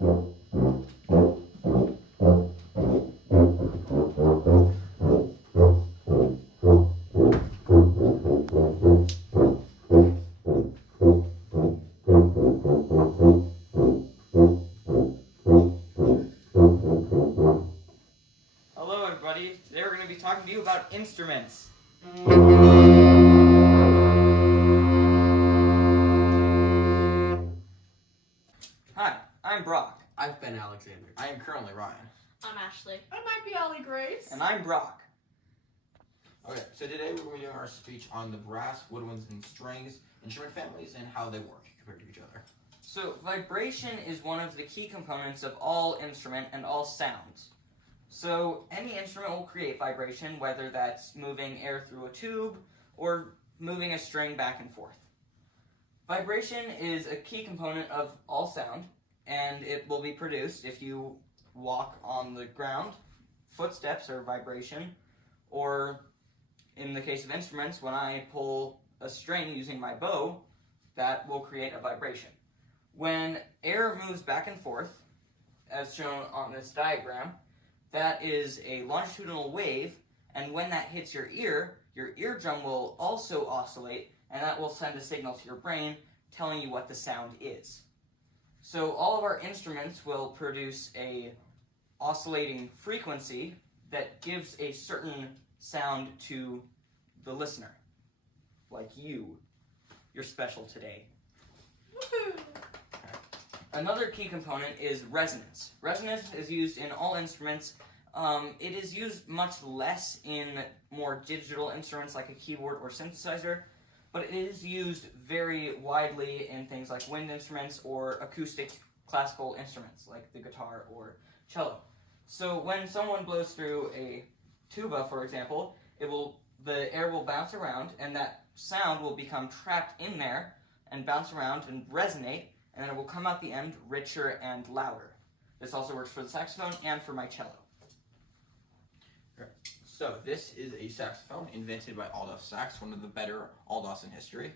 Hello everybody, today we're going to be talking to you about instruments. Hi, I'm Brock. I've been Alexander. I am currently Ryan. I'm Ashley. I might be Ollie Grace. And I'm Brock. Okay, so today we're going to be doing our speech on the brass, woodwinds, and strings instrument families and how they work compared to each other. So, vibration is one of the key components of all instrument and all sounds. So, any instrument will create vibration, whether that's moving air through a tube or moving a string back and forth. Vibration is a key component of all sound, and it will be produced if you walk on the ground. Footsteps are vibration, or in the case of instruments, when I pull a string using my bow, that will create a vibration. When air moves back and forth, as shown on this diagram, that is a longitudinal wave, and when that hits your eardrum will also oscillate, and that will send a signal to your brain telling you what the sound is. So all of our instruments will produce a oscillating frequency that gives a certain sound to the listener. Like you. You're special today. Woohoo! Another key component is resonance. Resonance is used in all instruments. It is used much less in more digital instruments like a keyboard or synthesizer, but it is used very widely in things like wind instruments or acoustic classical instruments like the guitar or cello. So when someone blows through a tuba, for example, the air will bounce around, and that sound will become trapped in there and bounce around and resonate, and then it will come out the end richer and louder. This also works for the saxophone and for my cello. So this is a saxophone invented by Aldous Sachs, one of the better Aldous in history.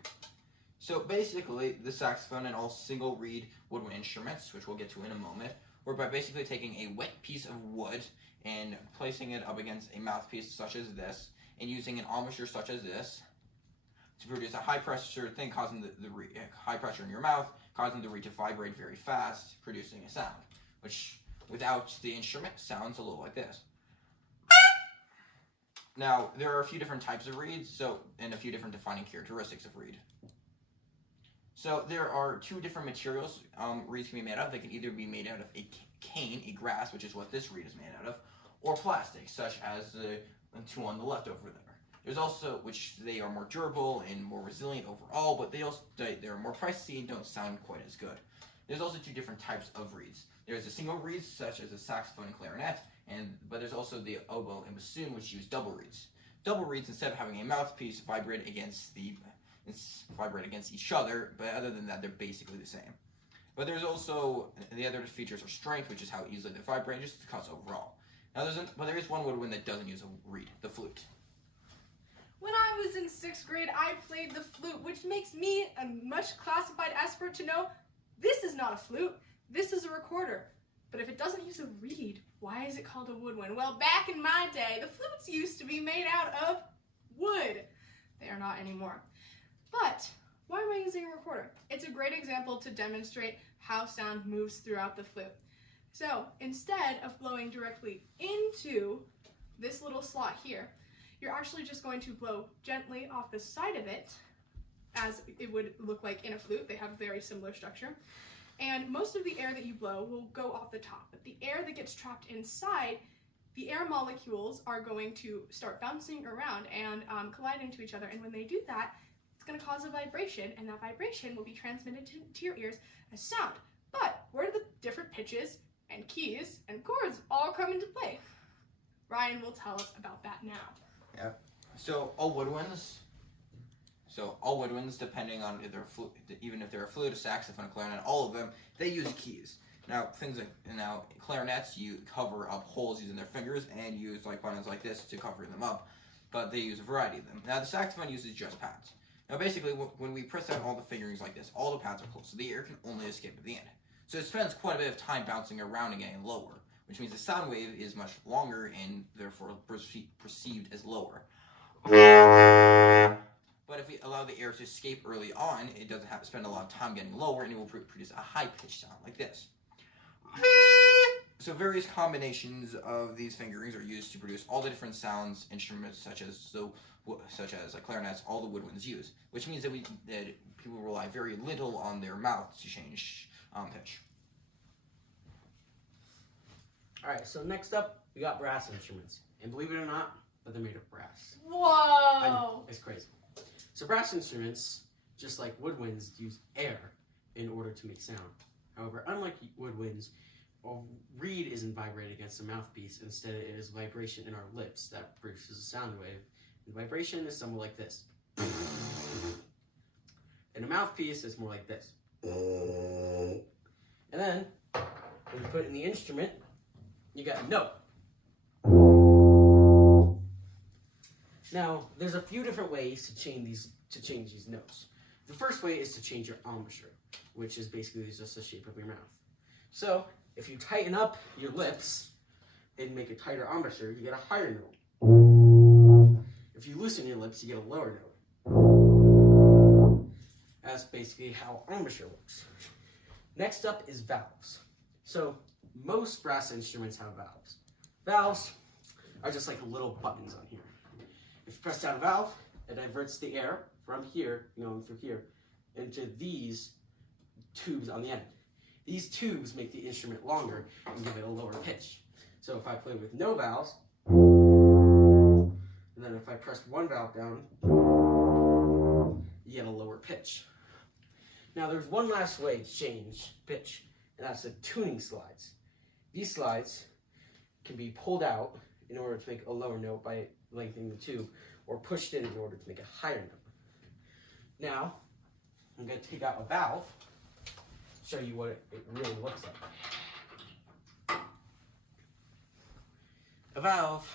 So basically, the saxophone and all single reed woodwind instruments, which we'll get to in a moment, work by basically taking a wet piece of wood and placing it up against a mouthpiece such as this, and using an armature such as this to produce a high pressure thing, causing the high pressure in your mouth, causing the reed to vibrate very fast, producing a sound, which without the instrument sounds a little like this. Now, there are a few different types of reeds, and a few different defining characteristics of reed. So there are two different materials reeds can be made out of. They can either be made out of a cane, a grass, which is what this reed is made out of, or plastic, such as the two on the left over there. There's also, which they are more durable and more resilient overall, but they're more pricey and don't sound quite as good. There's also two different types of reeds. There's a single reeds, such as a saxophone and clarinet, but there's also the oboe and bassoon, which use double reeds. Double reeds, instead of having a mouthpiece, vibrate against each other, but other than that, they're basically the same. But there's also, the other features are strength, which is how easily they vibrate, just the cuts overall. Now, there is one woodwind that doesn't use a reed, the flute. When I was in 6th grade, I played the flute, which makes me a much classified expert to know this is not a flute, this is a recorder. But if it doesn't use a reed, why is it called a woodwind? Well, back in my day, the flutes used to be made out of wood. They are not anymore. But why am I using a recorder? It's a great example to demonstrate how sound moves throughout the flute. So instead of blowing directly into this little slot here, you're actually just going to blow gently off the side of it, as it would look like in a flute. They have a very similar structure. And most of the air that you blow will go off the top, but the air that gets trapped inside, the air molecules are going to start bouncing around and colliding to each other, and when they do that, it's going to cause a vibration, and that vibration will be transmitted to your ears as sound. But where do the different pitches and keys and chords all come into play? Ryan will tell us about that now. Yeah. So all woodwinds, depending on if they're even if they're a flute, a saxophone, a clarinet, all of them, they use keys. Now, clarinets, you cover up holes using their fingers and use like buttons like this to cover them up, but they use a variety of them. Now, the saxophone uses just pads. Now, basically, when we press down all the fingerings like this, all the pads are closed, so the air can only escape at the end. So it spends quite a bit of time bouncing around and getting lower, which means the sound wave is much longer and therefore perceived as lower. But if we allow the air to escape early on, it doesn't have to spend a lot of time getting lower, and it will produce a high-pitched sound like this. So various combinations of these fingerings are used to produce all the different sounds instruments such as clarinets, all the woodwinds use, which means that people rely very little on their mouths to change pitch. Alright, so next up, we got brass instruments. And believe it or not, but they're made of brass. I Whoa! know, it's crazy. So brass instruments, just like woodwinds, use air in order to make sound. However, unlike woodwinds, a reed isn't vibrating against the mouthpiece. Instead, it is vibration in our lips that produces a sound wave. And vibration is somewhat like this. And a mouthpiece is more like this. And then, when you put it in the instrument, you got a note. Now, there's a few different ways to change these notes. The first way is to change your embouchure, which is basically just the shape of your mouth. So, if you tighten up your lips and make a tighter embouchure, you get a higher note. If you loosen your lips, you get a lower note. That's basically how embouchure works. Next up is valves. So, most brass instruments have valves. Valves are just like little buttons on here. If you press down a valve, it diverts the air from here, going through here, into these tubes on the end. These tubes make the instrument longer and give it a lower pitch. So if I play with no valves, and then if I press one valve down, you get a lower pitch. Now there's one last way to change pitch, and that's the tuning slides. These slides can be pulled out in order to make a lower note by lengthening the tube, or pushed in order to make a higher note. Now, I'm going to take out a valve, show you what it really looks like. A valve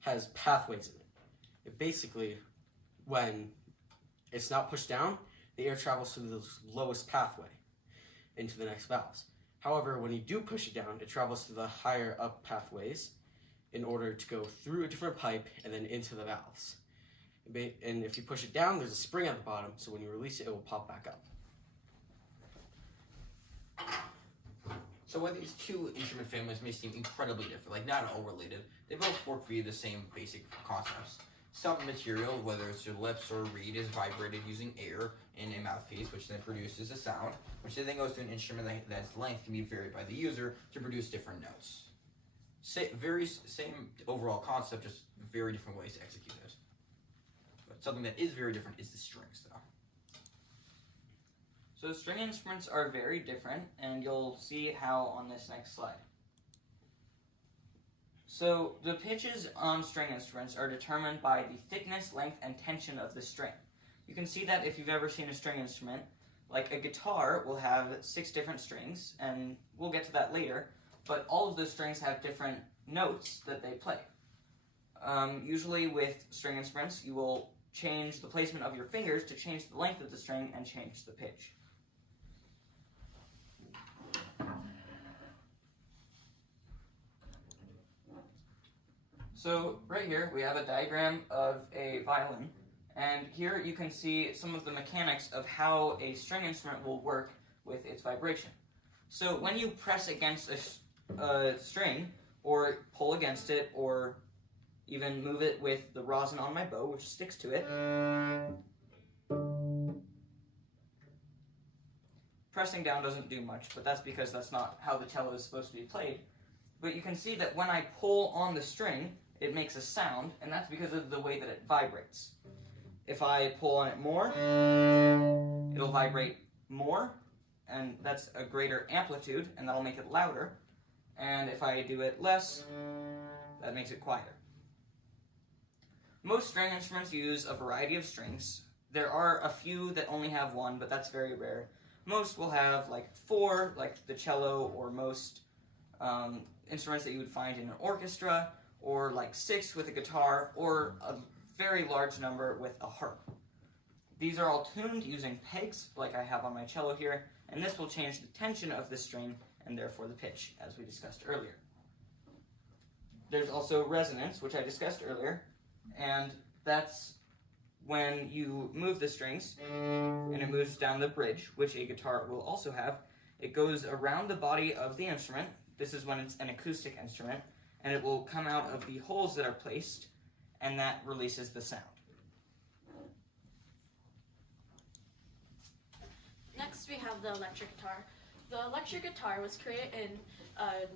has pathways in it. It basically, when it's not pushed down, the air travels through the lowest pathway into the next valves. However, when you do push it down, it travels to the higher up pathways in order to go through a different pipe and then into the valves. And if you push it down, there's a spring at the bottom, so when you release it, it will pop back up. So while these two instrument families may seem incredibly different, like not all related, they both work via the same basic concepts. Some material, whether it's your lips or a reed, is vibrated using air in a mouthpiece, which then produces a sound, which then goes to an instrument that's length can be varied by the user to produce different notes. Same overall concept, just very different ways to execute it. But something that is very different is the strings, though. So string instruments are very different, and you'll see how on this next slide. So the pitches on string instruments are determined by the thickness, length, and tension of the string. You can see that if you've ever seen a string instrument, like a guitar will have 6 different strings, and we'll get to that later, but all of those strings have different notes that they play. Usually with string instruments, you will change the placement of your fingers to change the length of the string and change the pitch. So right here we have a diagram of a violin, and here you can see some of the mechanics of how a string instrument will work with its vibration. So when you press against a string, or pull against it, or even move it with the rosin on my bow, which sticks to it, pressing down doesn't do much, but that's because that's not how the cello is supposed to be played. But you can see that when I pull on the string, it makes a sound, and that's because of the way that it vibrates. If I pull on it more, it'll vibrate more, and that's a greater amplitude, and that'll make it louder. And if I do it less, that makes it quieter. Most string instruments use a variety of strings. There are a few that only have one, but that's very rare. Most will have like 4, like the cello, or most instruments that you would find in an orchestra, or like 6 with a guitar, or a very large number with a harp. These are all tuned using pegs, like I have on my cello here, and this will change the tension of the string and therefore the pitch, as we discussed earlier. There's also resonance, which I discussed earlier, and that's when you move the strings and it moves down the bridge, which a guitar will also have. It goes around the body of the instrument. This is when it's an acoustic instrument, and it will come out of the holes that are placed, and that releases the sound. Next, we have the electric guitar. The electric guitar was created in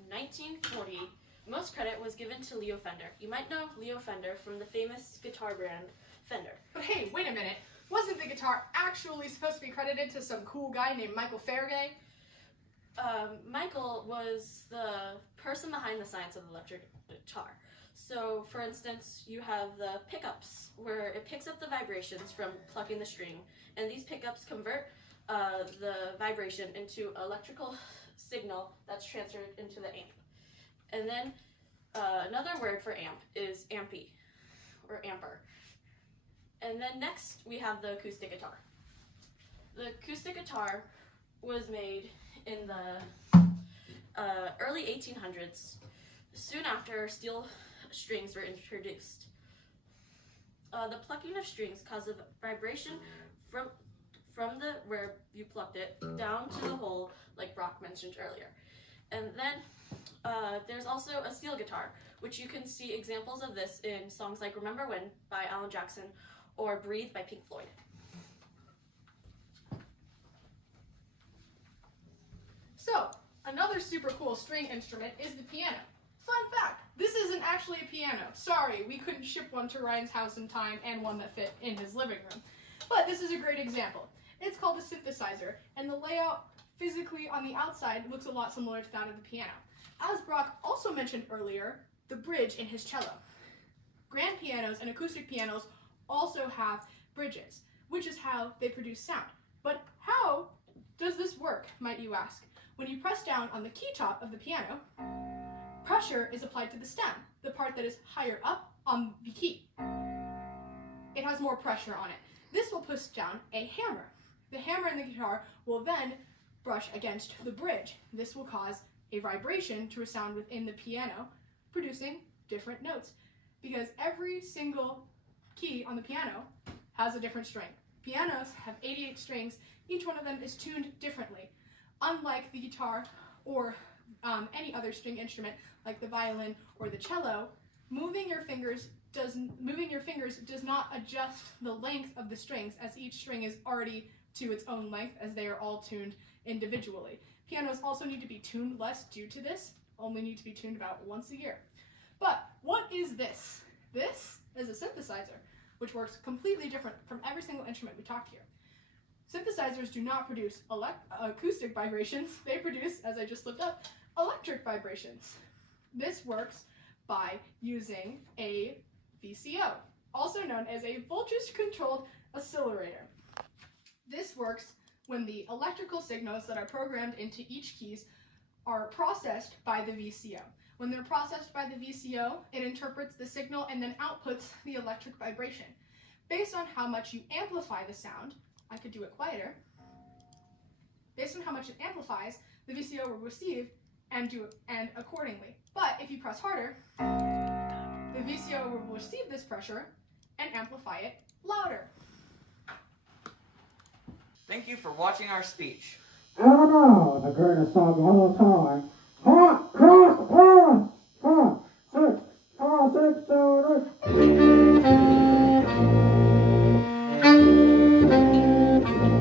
1940. Most credit was given to Leo Fender. You might know Leo Fender from the famous guitar brand Fender. But hey, wait a minute. Wasn't the guitar actually supposed to be credited to some cool guy named Michael Faraday? Michael was the person behind the science of the electric guitar. So, for instance, you have the pickups, where it picks up the vibrations from plucking the string, and these pickups convert the vibration into electrical signal that's transferred into the amp. And then another word for amp is ampy, or amper. And then next we have the acoustic guitar. The acoustic guitar was made in the early 1800s, soon after steel strings were introduced. The plucking of strings causes a vibration from the where you plucked it down to the hole, like Brock mentioned earlier. And then there's also a steel guitar, which you can see examples of this in songs like Remember When by Alan Jackson or Breathe by Pink Floyd. So, another super cool string instrument is the piano. Fun fact, this isn't actually a piano. Sorry, we couldn't ship one to Ryan's house in time and one that fit in his living room. But this is a great example. It's called a synthesizer, and the layout physically on the outside looks a lot similar to that of the piano. As Brock also mentioned earlier, the bridge in his cello. Grand pianos and acoustic pianos also have bridges, which is how they produce sound. But how does this work, might you ask? When you press down on the key top of the piano, pressure is applied to the stem, the part that is higher up on the key. It has more pressure on it. This will push down a hammer. The hammer in the guitar will then brush against the bridge. This will cause a vibration to a sound within the piano, producing different notes, because every single key on the piano has a different string. Pianos have 88 strings. Each one of them is tuned differently. Unlike the guitar or any other string instrument like the violin or the cello, moving your fingers does not adjust the length of the strings, as each string is already to its own length, as they are all tuned individually. Pianos also need to be tuned less due to this, only need to be tuned about once a year. But what is this? This is a synthesizer, which works completely different from every single instrument we talked here. Synthesizers do not produce acoustic vibrations. They produce, as I just looked up, electric vibrations. This works by using a VCO, also known as a voltage-controlled oscillator. This works when the electrical signals that are programmed into each keys are processed by the VCO. When they're processed by the VCO, it interprets the signal and then outputs the electric vibration. Based on how much you amplify the sound, I could do it quieter. Based on how much it amplifies, the VCO will receive and accordingly. But if you press harder, the VCO will receive this pressure and amplify it louder. Thank you for watching our speech. I don't know, the greatest song of all time. Hot cross pants! 5, 6, 4, 6, 2, 8.